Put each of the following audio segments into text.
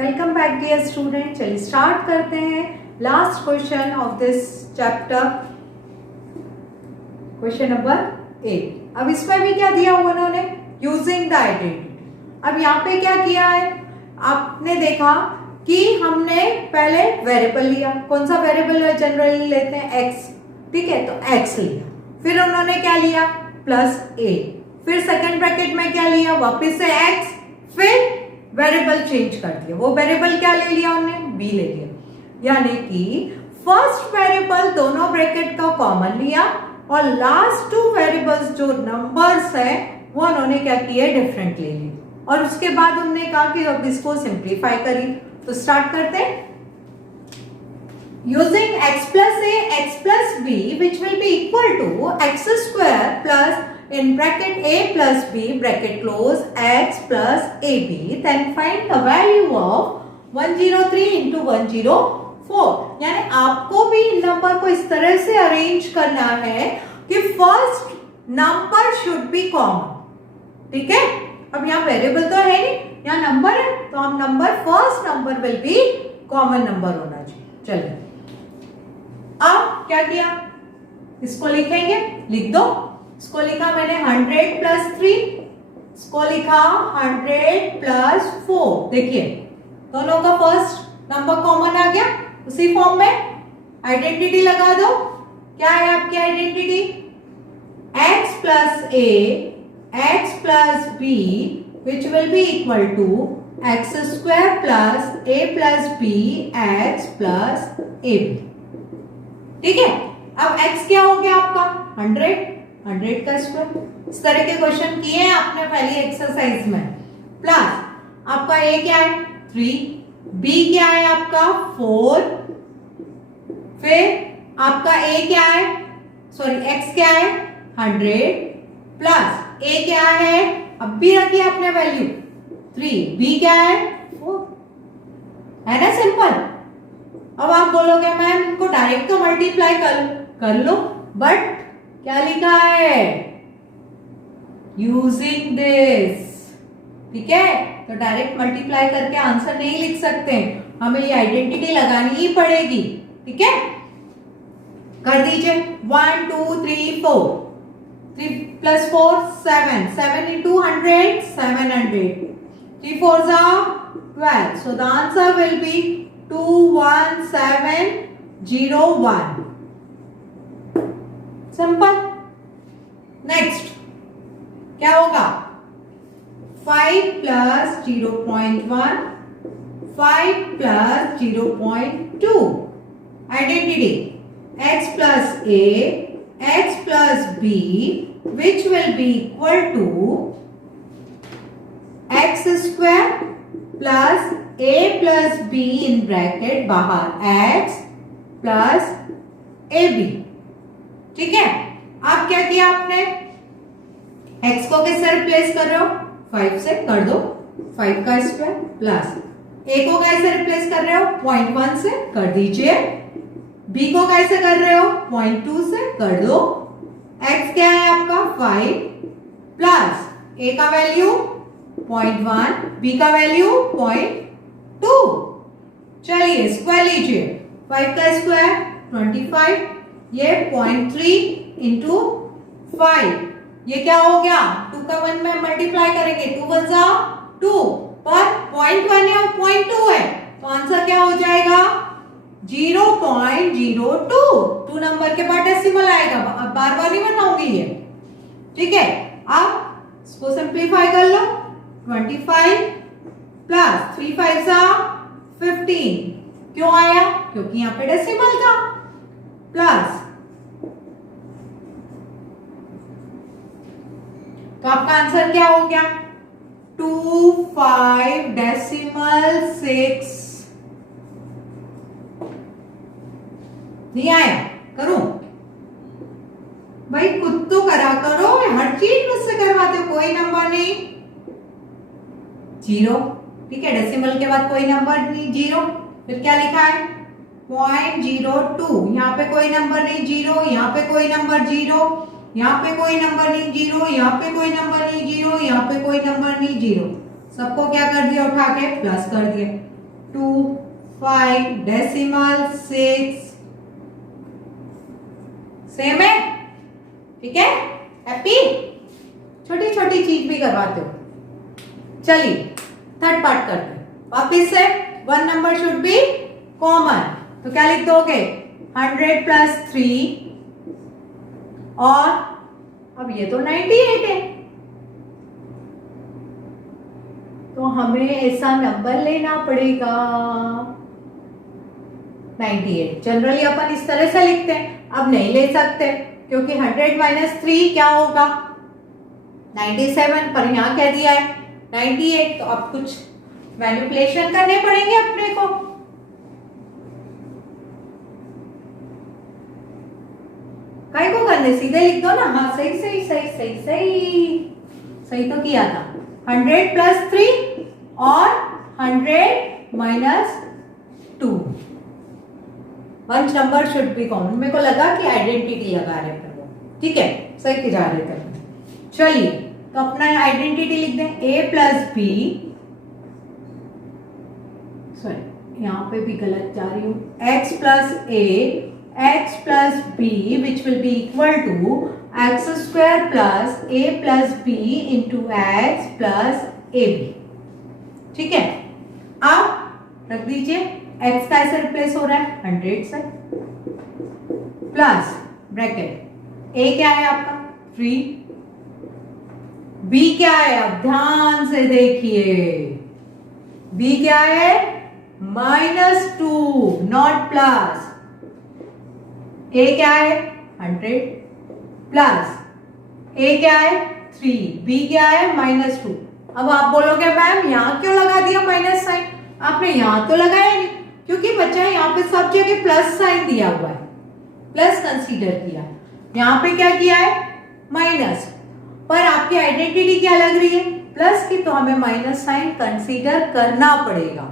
Welcome back dear student. चलिए start करते हैं last question of this chapter, question number 8। अब इसमें भी क्या दिया हुआ उन्होंने, यूजिंग द आइडेंटिटी। अब यहाँ पे क्या किया है, आपने देखा कि हमने पहले वेरिएबल लिया। कौन सा वेरिएबल जनरली लेते हैं, एक्स, ठीक है, तो एक्स लिया। फिर उन्होंने क्या लिया, प्लस ए। फिर सेकंड ब्रैकेट में क्या लिया, वापस से एक्स, फिर वेरिएबल चेंज कर दिया। वो वेरिएबल क्या ले लिया उन्होंने, बी ले लिया। यानी कि फर्स्ट वेरिएबल दोनों ब्रैकेट का कॉमन लिया और लास्ट टू वेरिएबल्स जो नंबर्स है वो उन्होंने क्या किया, डिफरेंट ले लिए। और उसके बाद उन्होंने कहा कि अब इसको सिंप्लीफाई करिए। तो स्टार्ट करते हैं। Using x plus a x plus b which will be equal to x square plus in bracket a plus b bracket close x plus ab, then find the value of 103 into 104। यानी आपको भी इन number को इस तरह से arrange करना है कि first number should be common, ठीक है। अब यहाँ वेरिएबल तो है नहीं, यहाँ नंबर है, तो हम number first number will be common number होना चाहिए। चलिए अब क्या किया, इसको लिखेंगे, लिख दो। इसको लिखा मैंने 100 प्लस 3, इसको लिखा 100 प्लस 4। देखिए दोनों का फर्स्ट नंबर कॉमन आ गया। उसी फॉर्म में आइडेंटिटी लगा दो। क्या है आपकी identity, x plus a x plus b which will be equal to x square plus a plus b x plus a b, ठीक है। अब x क्या हो गया आपका 100 का स्क्वायर। इस तरह के क्वेश्चन किए हैं आपने पहली एक्सरसाइज में। प्लस आपका a क्या है 3, b क्या है आपका 4, फिर आपका a क्या है, सॉरी x क्या है 100 प्लस a क्या है, अब भी रखिए आपने वैल्यू 3, b क्या है 4, है ना, सिंपल। अब आप बोलोगे मैम इनको डायरेक्ट तो मल्टीप्लाई कर लो, बट क्या लिखा है, यूजिंग दिस, ठीक है। तो डायरेक्ट मल्टीप्लाई करके आंसर नहीं लिख सकते, हमें ये आइडेंटिटी लगानी ही पड़ेगी, ठीक है। कर दीजिए 1 2 3 4, 3 plus 4 7, 7 into 100 700, 3 4s are 12, so the answer will be 21701। Simple. Next क्या होगा, 5 plus 0.1, 5 plus 0.2, identity x plus a x plus b which will be equal to x square plus a plus b in bracket बाहर x plus ab, ठीक है। अब क्या किया आपने, x को किससे रिप्लेस कर रहे हो, 5 से कर दो 5 का स्क्वायर, प्लस a को कैसे रिप्लेस कर रहे हो 0.1 से कर दीजिए, b को कैसे कर रहे हो 0.2 से कर दो, x क्या है आपका 5 प्लस a का वैल्यू 0.1, b का वैल्यू 0.2। चलिए स्क्वायर लीजिए, 5 का स्क्वायर 25, ये 0.3 इंटू 5, ये क्या हो गया 2 का 1 में मल्टीप्लाई करेंगे 2 1 जा 2, पर 0.1 है और 0.2 है, तो आंसर क्या हो जाएगा 0.02। 2 नंबर के बाद डेसिमल आएगा, अब बार बार नहीं बनाऊंगी ये, ठीक है। अब इसको सिंप्लीफाई कर लो, 25 प्लस 3 5 जा 15, क्यों आया, क्योंकि यहाँ पे डेसिमल था, प्लस तो आपका आंसर क्या हो गया 25.6। नहीं आया, करो भाई, खुद तो करा करो, हर चीज मुझसे करवाते हो, कोई नंबर नहीं, 0, ठीक है। डेसिमल के बाद कोई नंबर नहीं, 0, फिर क्या लिखा है 0.02, यहाँ पे कोई नंबर नहीं 0, यहाँ पे कोई नंबर 0, यहाँ पे कोई नंबर नहीं 0, यहाँ पे कोई नंबर नहीं 0, यहाँ पे कोई नंबर नहीं 0, सबको क्या कर दिया उठा के प्लस कर दिया। 2 5 डेसिमल 6 सेम है, ठीक है, हैप्पी। छोटी छोटी चीज भी करवाते हो। चलिए थर्ड पार्ट करते हैं वापिस से। One number should be common, तो क्या लिख दोगे 100 प्लस 3 और अब ये तो 98 है, तो हमें ऐसा नंबर लेना पड़ेगा 98। जनरली अपन इस तरह से लिखते हैं, अब नहीं ले सकते क्योंकि 100 माइनस 3 क्या होगा 97, पर यहां क्या दिया है 98, तो अब कुछ मैनिपुलेशन करने पड़ेंगे अपने को। काय को करने, सीधे लिख दो ना। हाँ सही सही सही सही सही सही तो किया था। 100 प्लस 3 और 100 minus 2, one number should be common. मेरे को लगा कि आइडेंटिटी लगा रहे थे वो, ठीक है, सही की जा रहे थे। चलिए तो अपना आइडेंटिटी लिख दें a प्लस बी, सॉरी यहाँ पे भी गलत जा रही हूं, x plus a x plus b which will be equal to x square plus a plus b into x plus a b, ठीक है। अब रख दीजिए x का ऐसे रिप्लेस हो रहा है 100 से, प्लस ब्रैकेट a क्या है आपका 3, b क्या है, अब ध्यान से देखिए, b क्या है -2 नॉट प्लस, a क्या है 100 प्लस a क्या है 3, b क्या है -2। अब आप बोलोगे मैम यहां क्यों लगा दिया माइनस साइन, आपने यहां तो लगाया नहीं क्योंकि बच्चा यहाँ पे सब जगह प्लस साइन दिया हुआ है, प्लस कंसीडर किया, यहाँ पे क्या किया है माइनस, पर आपकी आइडेंटिटी क्या लग रही है प्लस की, तो हमें माइनस साइन कंसीडर करना पड़ेगा,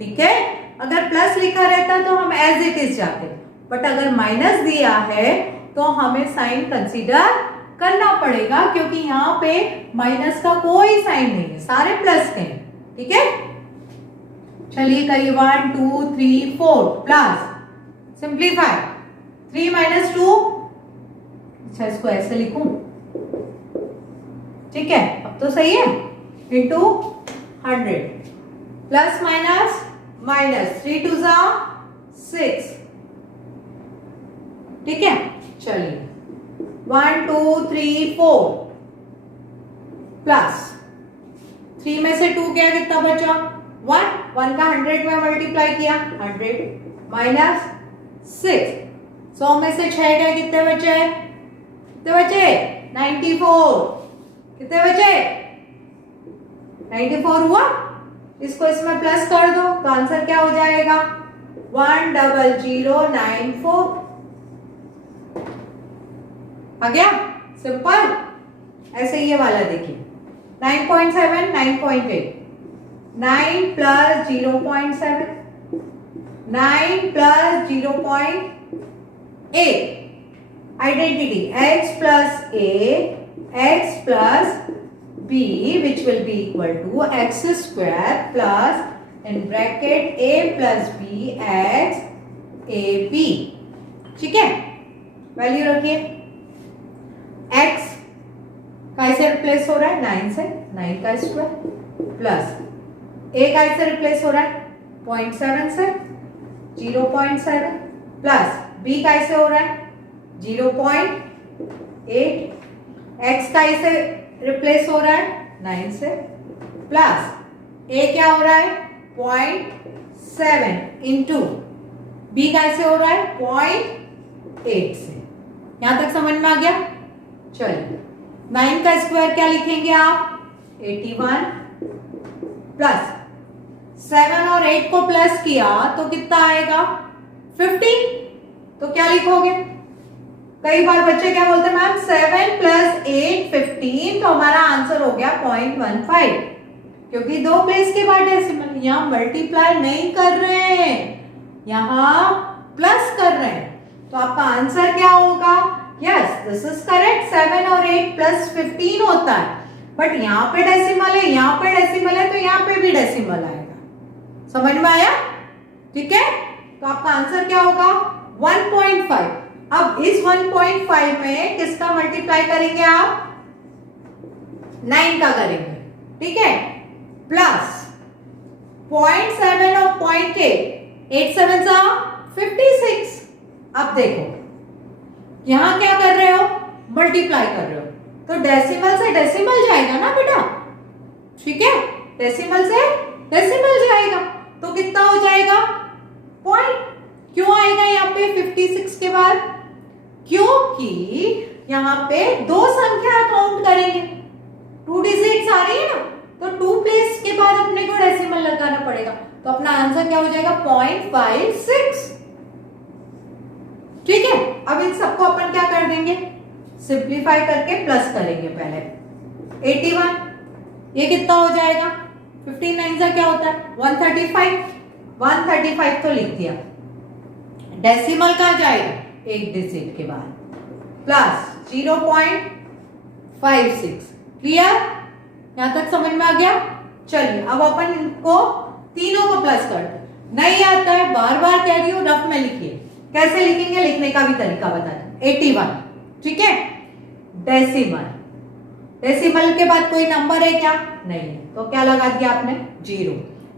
ठीक है। अगर प्लस लिखा रहता तो हम एज इट इज जाते, बट अगर माइनस दिया है तो हमें साइन कंसीडर करना पड़ेगा क्योंकि यहाँ पे माइनस का कोई साइन नहीं है, सारे प्लस के हैं, ठीक है। चलिए करिए 1 2 3 4 प्लस सिंप्लीफाई 3 माइनस 2, अच्छा इसको ऐसे लिखूं, ठीक है, अब तो सही है, इंटू 100 प्लस माइनस माइनस 3 2 6, ठीक है। चलिए 1 2 3 4 प्लस 3 में से 2 क्या कितना बचा 1 का 100 में मल्टीप्लाई किया 100 माइनस 6, 100 में से 6 क्या कितने बचे, कितने बचे 94, कितने बचे 94 हुआ, इसको इसमें प्लस कर दो तो आंसर क्या हो जाएगा 10094, आ गया, सिंपल। ऐसे ये वाला देखिए 9.7 9.8, 9 plus 0.7 9 plus 0.8, identity x plus a x plus b which will be equal to x square plus in bracket a plus b x a b, ठीक है। वैल्यू रखिए, x कैसे रिप्लेस हो रहा है 9 से, 9 का स्क्वायर प्लस a कैसे रिप्लेस हो रहा है 0.7 से 0.7 प्लस b कैसे हो रहा है 0.8, x कैसे रिप्लेस हो रहा है 9 से प्लस a क्या हो रहा है 0.7 इंटू b कैसे हो रहा है 0.8 से। यहां तक समझ में आ गया। चलिए 9 का स्क्वायर क्या लिखेंगे आप 81 प्लस 7 और 8 को प्लस किया तो कितना आएगा 15, तो क्या लिखोगे, कई बार बच्चे क्या बोलते हैं मैम 7 प्लस 8 15, तो हमारा आंसर हो गया 0.15 क्योंकि दो प्लेस के बाद डेसिमल, यहां मल्टीप्लाई नहीं कर रहे हैं, यहाँ प्लस कर रहे हैं, तो आपका आंसर क्या होगा? Yes, this is correct. 7 और 8 प्लस 15 होता है, बट यहाँ पे डेसिमल है, यहाँ पे डेसिमल है, तो यहाँ पे भी डेसिमल आएगा। समझ में आया? ठीक है, तो आपका आंसर क्या होगा? 1.5। अब इस 1.5 में किसका मल्टीप्लाई करेंगे आप? 9 का करेंगे, ठीक है, प्लस 0.7 और 0.8, 8 7 सा 56। अब देखो यहां क्या कर रहे हो? मल्टीप्लाई कर रहे हो, तो डेसिमल से डेसिमल जाएगा ना बेटा, ठीक है, डेसिमल से डेसिमल जाएगा, तो कितना हो जाएगा? पॉइंट। क्यों आएगा यहाँ पे 56 के बाद? क्योंकि यहाँ पे दो संख्या काउंट करेंगे, 2 डिजिट्स आ रही है ना, तो 2 प्लेस के बाद अपने को डेसिमल लगाना पड़ेगा, तो अपना आंसर क्या हो जाएगा? 0.56। ठीक है, अब इन सबको अपन क्या कर देंगे? सिंप्लीफाई करके प्लस करेंगे पहले। 81, ये कितना हो जाएगा? 15 9 से क्या होता है? 135। 135 तो लिख दिया, डेसिमल कहाँ जाएगा? एक डिजिट के बाद, प्लस 0.56। क्लियर? यहां तक समझ में आ गया? चलिए अब अपन इनको तीनों को प्लस करते हैं। नहीं आता है, बार बार कह रही हूँ, रफ में लिखिए। कैसे लिखेंगे? लिखने का भी तरीका बता दें। 81, ठीक है, डेसिमल, डेसिमल के बाद कोई नंबर है क्या? नहीं है, तो क्या लगा दिया आपने? 0।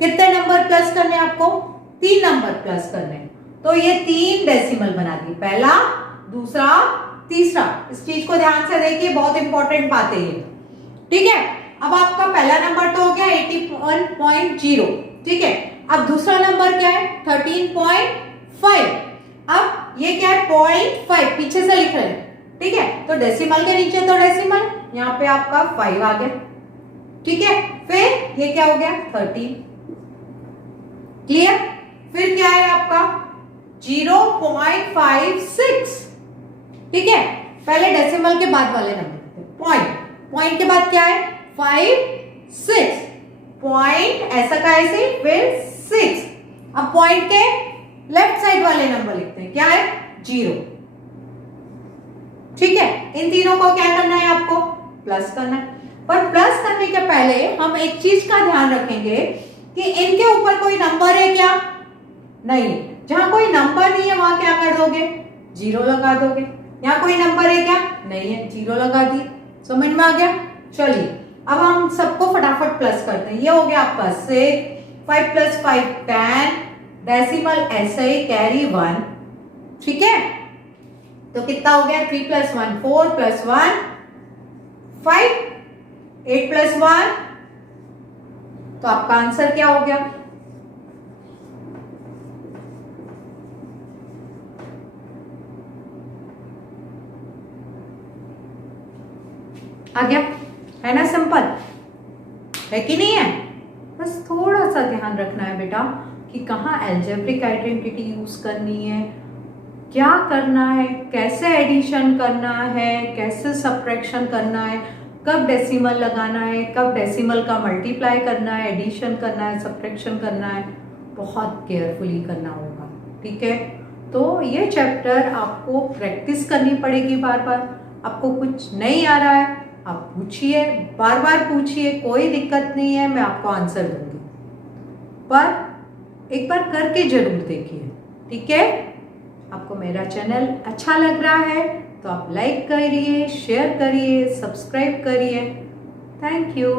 कितने नंबर प्लस करने आपको? 3 नंबर प्लस करने, तो ये 3 डेसिमल बना दी, पहला, दूसरा, तीसरा। इस चीज को ध्यान से देखिए, बहुत इंपॉर्टेंट बात है ये, ठीक है। अब आपका पहला नंबर तो हो गया 81.0, ठीक है। अब दूसरा नंबर क्या है? 13.5। अब ये क्या है? 0.5 पीछे से लिख रहे हैं, ठीक है, तो डेसिमल के नीचे तो डेसिमल, यहाँ पे आपका 5 आ गया, ठीक है। फिर ये क्या हो गया? 13। क्लियर? फिर क्या है आपका? 0.56, ठीक है। पहले डेसिमल के बाद वाले नंबर, पॉइंट, पॉइंट के बाद क्या है? 5 6, पॉइंट ऐसा का ऐसे, फिर 6। अब पॉइंट के लेफ्ट साइड वाले नंबर लिखते हैं, क्या है? 0, ठीक है। इन तीनों को क्या करना है आपको? प्लस करना है। पर प्लस करने के पहले हम एक चीज का ध्यान रखेंगे कि इनके ऊपर कोई नंबर है क्या? नहीं। जहां कोई नंबर नहीं है वहां क्या कर दोगे? 0 लगा दोगे। यहाँ कोई नंबर है क्या? नहीं है, 0 लगा दी। समझ में आ गया? चलिए अब हम सबको फटाफट प्लस करते हैं। ये हो गया आपका 6, 5 + 5 10, डेसिमल ऐसे ही कैरी 1, ठीक है। तो कितना हो गया? 3 + 1 4 + 1 5, 8 + 1, तो आपका आंसर क्या हो गया? आ गया, है ना? सिंपल है कि नहीं है? बस थोड़ा सा ध्यान रखना है बेटा कि कहाँ अलजेब्रिक आइडेंटिटी यूज करनी है, क्या करना है, कैसे एडिशन करना है, कैसे सब्ट्रैक्शन करना है, कब डेसिमल लगाना है, कब डेसिमल का मल्टीप्लाई करना है, एडिशन करना है, सब्ट्रैक्शन करना है, बहुत केयरफुली करना होगा, ठीक है। तो ये चैप्टर आपको प्रैक्टिस करनी पड़ेगी बार बार। आपको कुछ नहीं आ रहा है आप पूछिए, बार बार पूछिए, कोई दिक्कत नहीं है, मैं आपको आंसर दूंगी, पर एक बार करके जरूर देखिए, ठीक है। आपको मेरा चैनल अच्छा लग रहा है तो आप लाइक करिए, शेयर करिए, सब्सक्राइब करिए। Thank you.